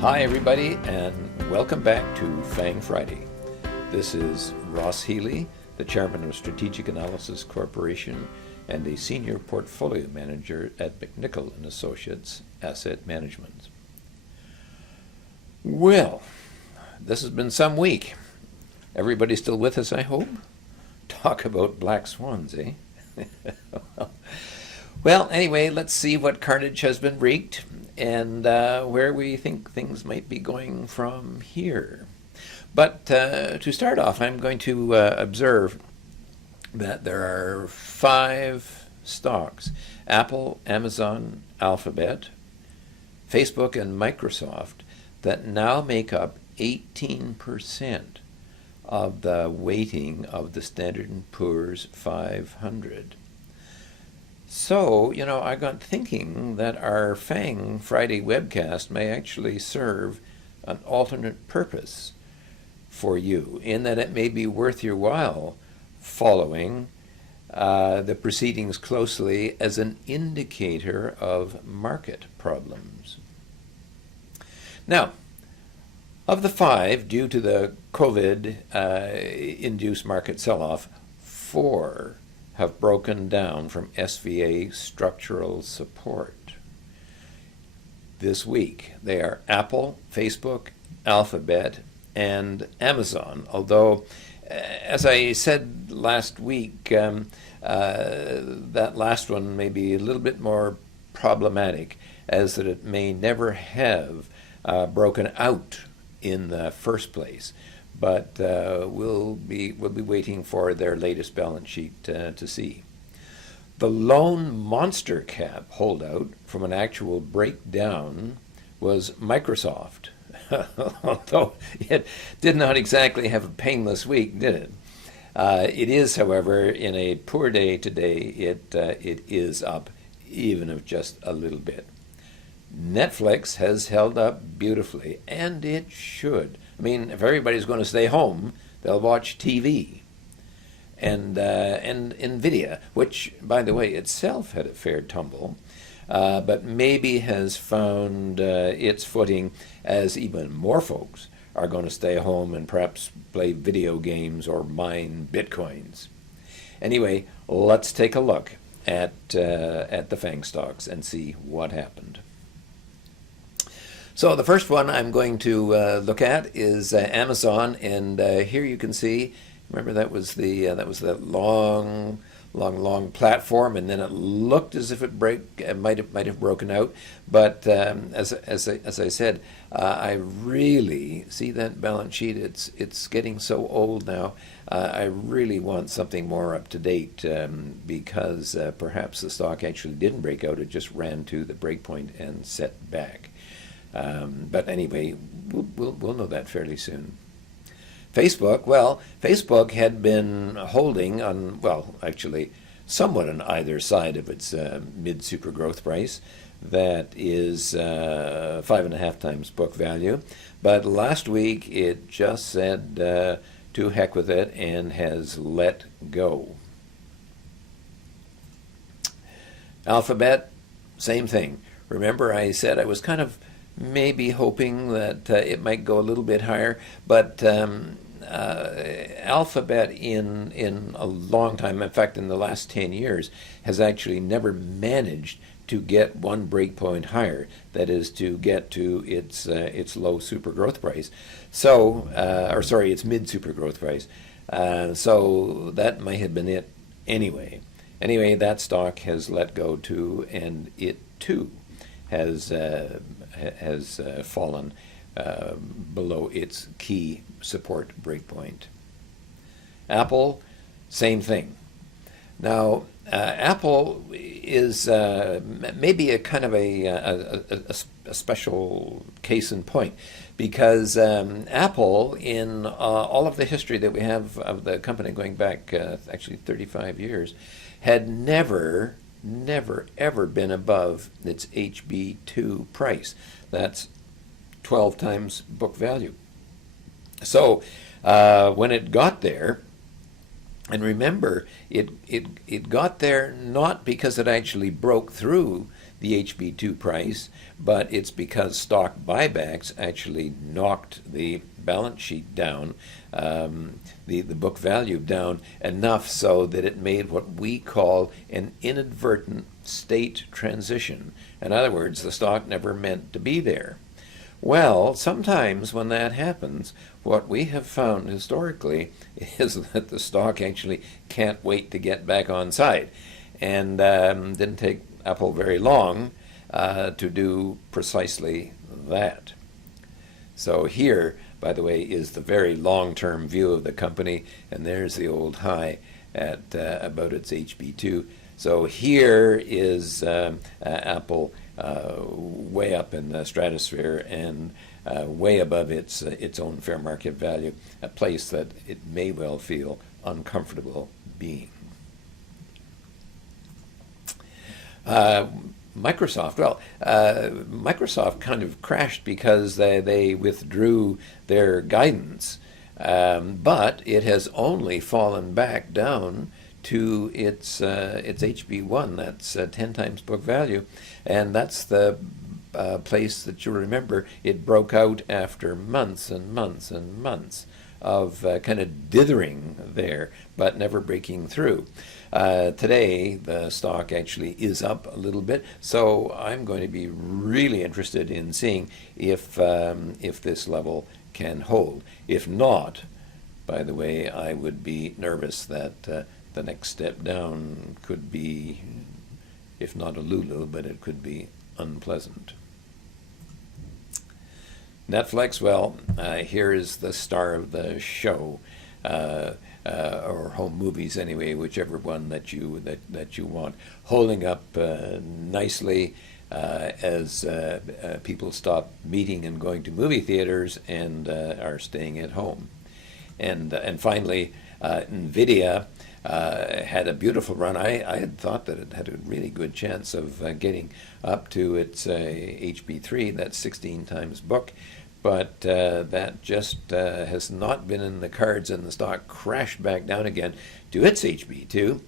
Hi everybody, and welcome back to FANG Friday. This is Ross Healy, the Chairman of Strategic Analysis Corporation and a Senior Portfolio Manager at McNichol & Associates Asset Management. Well, this has been some week. Everybody still with us, I hope? Talk about black swans, eh? Well, anyway, let's see what carnage has been wreaked and where we think things might be going from here. But to start off, I'm going to observe that there are 5 stocks: Apple, Amazon, Alphabet, Facebook, and Microsoft, that now make up 18% of the weighting of the Standard & Poor's 500. So, I got thinking that our FANG Friday webcast may actually serve an alternate purpose for you, in that it may be worth your while following the proceedings closely as an indicator of market problems. Now, of the 5, due to the COVID-induced market sell-off, 4 have broken down from SVA structural support. This week, they are Apple, Facebook, Alphabet, and Amazon. Although, as I said last week, that last one may be a little bit more problematic, as that it may never have broken out in the first place. But we'll be waiting for their latest balance sheet to see. The lone monster cap holdout from an actual breakdown was Microsoft, although it did not exactly have a painless week, did it? It is, however, in a poor day today, it is up, even if just a little bit. Netflix has held up beautifully, and it should. I mean, if everybody's going to stay home, they'll watch TV. And NVIDIA, which, by the way, itself had a fair tumble, but maybe has found its footing as even more folks are going to stay home and perhaps play video games or mine bitcoins. Anyway, let's take a look at the FANG stocks and see what happened. So the first one I'm going to look at is Amazon, and here you can see. Remember, that was that long platform, and then it looked as if it might have broken out. But as I said, I really see that balance sheet. It's getting so old now. I really want something more up to date, because perhaps the stock actually didn't break out. It just ran to the break point and set back. But anyway, we'll know that fairly soon. Facebook, well, Facebook had been holding on, well, actually somewhat on either side of its mid-super growth price. That is 5.5 times book value. But last week it just said to heck with it and has let go. Alphabet, same thing. Remember, I said I was kind of maybe hoping that it might go a little bit higher, but Alphabet in a long time, in fact in the last 10 years, has actually never managed to get one breakpoint higher, that is to get to its low super growth price. So, its mid super growth price. So that might have been it anyway. Anyway, that stock has let go too, and it too has fallen below its key support breakpoint. Apple, same thing. Now, Apple is maybe a kind of a special case in point, because Apple, in all of the history that we have of the company going back actually 35 years, had never ever been above its HB2 price. That's 12 times book value. So when it got there, and remember, it got there not because it actually broke through the HB2 price, but it's because stock buybacks actually knocked the balance sheet down, the book value down enough so that it made what we call an inadvertent state transition. In other words, the stock never meant to be there. Well, sometimes when that happens, what we have found historically is that the stock actually can't wait to get back on side. And didn't take Apple very long to do precisely that. So here, by the way, is the very long-term view of the company, and there's the old high at about its HB2. So here is Apple way up in the stratosphere and way above its own fair market value, a place that it may well feel uncomfortable being. Microsoft, well, Microsoft kind of crashed because they withdrew their guidance, but it has only fallen back down to its HB1. That's 10 times book value, and that's the place that you'll remember it broke out after months and months and months of kind of dithering there, but never breaking through. Today, the stock actually is up a little bit, so I'm going to be really interested in seeing if this level can hold. If not, by the way, I would be nervous that the next step down could be, if not a Lulu, but it could be unpleasant. Netflix, well, here is the star of the show, or home movies anyway, whichever one that you want, holding up nicely as people stop meeting and going to movie theaters and are staying at home. And finally, NVIDIA had a beautiful run. I had thought that it had a really good chance of getting up to its HB3, that's 16 times book, but that just has not been in the cards, and the stock crashed back down again to its HB2.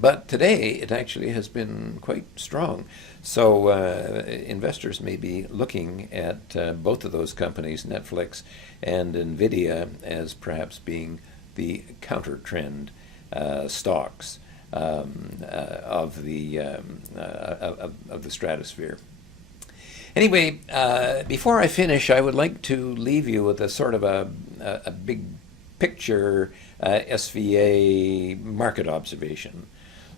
But today it actually has been quite strong. So investors may be looking at both of those companies, Netflix and NVIDIA, as perhaps being the counter trend stocks of the stratosphere. Anyway, before I finish, I would like to leave you with a sort of a big picture SVA market observation.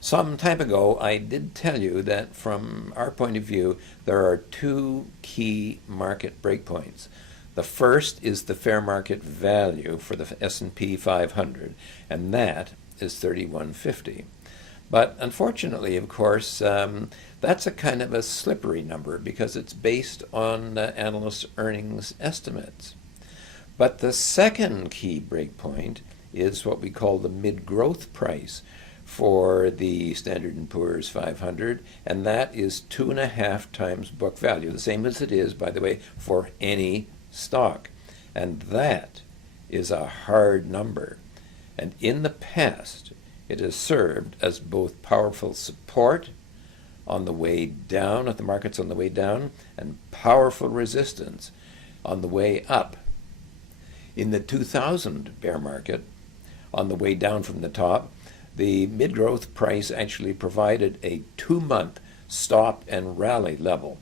Some time ago, I did tell you that from our point of view, there are two key market breakpoints. The first is the fair market value for the S&P 500, and that is 3150. But unfortunately, of course, that's a kind of a slippery number because it's based on analysts' earnings estimates. But the second key breakpoint is what we call the mid-growth price for the Standard & Poor's 500, and that is 2.5 times book value, the same as it is, by the way, for any stock. And that is a hard number. And in the past, it has served as both powerful support on the way down, if the market's on the way down, and powerful resistance on the way up. In the 2000 bear market, on the way down from the top, the mid-growth price actually provided a 2-month stop and rally level,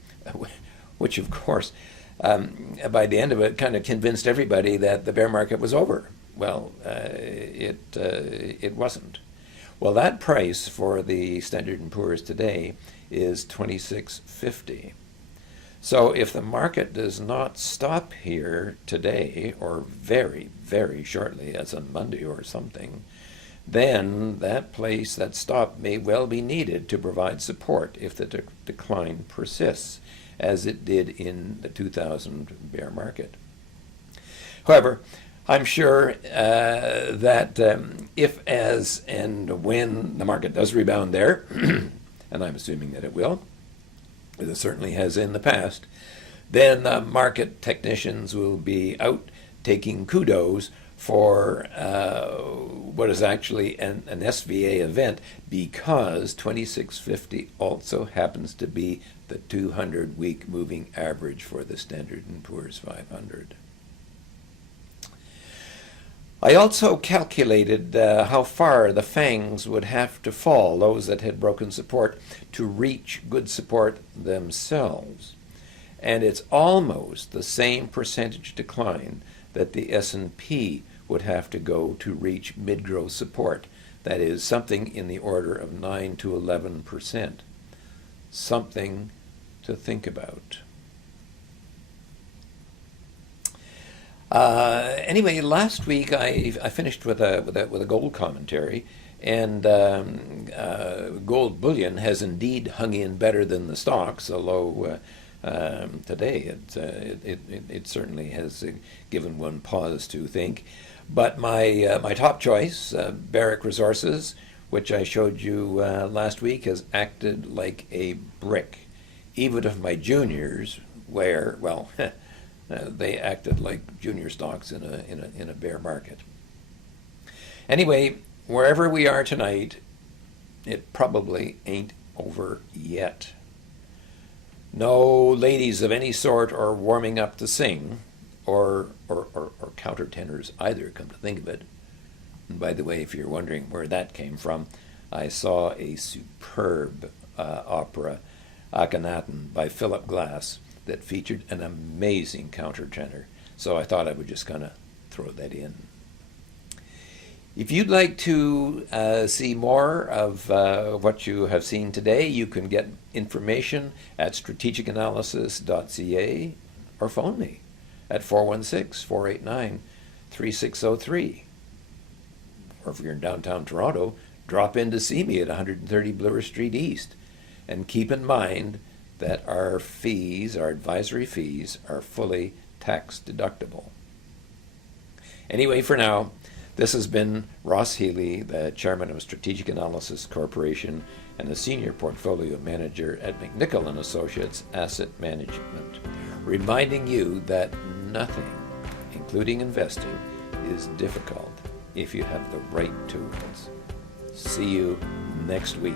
which of course, by the end of it, kind of convinced everybody that the bear market was over. Well, it wasn't. Well, that price for the Standard & Poor's today is 2650. So if the market does not stop here today, or very, very shortly, as on Monday or something, then that place, that stop, may well be needed to provide support if the decline persists, as it did in the 2000 bear market. However, I'm sure that if, as, and when the market does rebound there, and I'm assuming that it will, as it certainly has in the past, then market technicians will be out taking kudos for what is actually an SVA event, because 2650 also happens to be the 200-week moving average for the Standard & Poor's 500. I also calculated how far the FANGs would have to fall, those that had broken support, to reach good support themselves. And it's almost the same percentage decline that the S&P would have to go to reach mid-growth support. That is something in the order of 9 to 11%. Something to think about. Anyway, last week I finished with a gold commentary, and gold bullion has indeed hung in better than the stocks, although today it certainly has given one pause to think. But my top choice, Barrick Resources, which I showed you last week, has acted like a brick. Even if my juniors were, well, they acted like junior stocks in a bear market. Anyway, wherever we are tonight, it probably ain't over yet. No ladies of any sort are warming up to sing, or countertenors either, come to think of it. And by the way, if you're wondering where that came from, I saw a superb opera, Akhenaten, by Philip Glass, that featured an amazing countertenor. So I thought I would just kind of throw that in. If you'd like to see more of what you have seen today, you can get information at strategicanalysis.ca or phone me at 416-489-3603. Or if you're in downtown Toronto, drop in to see me at 130 Bloor Street East. And keep in mind that our fees, our advisory fees, are fully tax deductible. Anyway, for now, this has been Ross Healy, the chairman of Strategic Analysis Corporation and the senior portfolio manager at McNichol & Associates Asset Management, reminding you that nothing, including investing, is difficult if you have the right tools. See you next week.